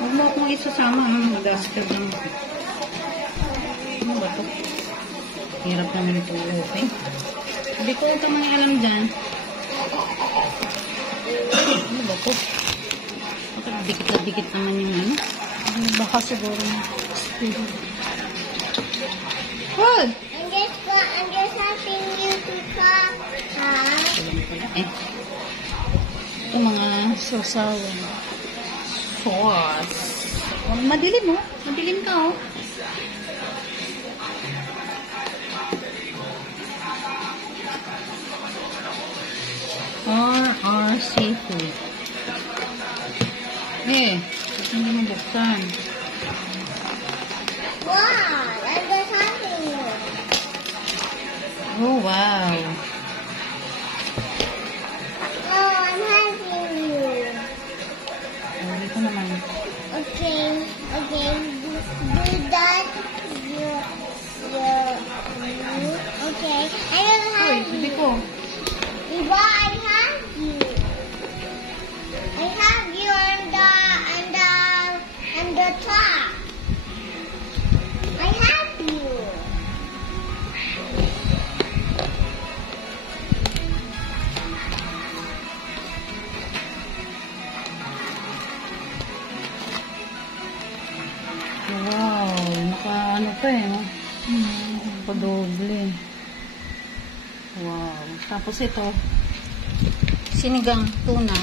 Huwag mo akong isasama, mag-askal lang ako. Ano ba ito? Hirap naman ito, okay? Hindi ko ito mga alam dyan. Ano ba ito? Bakit dikit na dikit naman yung ano? Baka siguro. Good! I'm just helping you to talk, huh? Ito mga Sausawan. sauce. Madilim oh. Madilim ka oh. R seafood. Hindi mo buksan. Wow, I'm just helping you. Oh, wow. Oh, I'm helping you. Oh, dito naman. Okay. Do that. Okay. I don't Uy, have hindi you. ko. Iba, I have you. I have you on the top. I have you. Wow, naka-ano pa eh, no? Naka-doble. Wow. Tapos ito, sinigang tuna.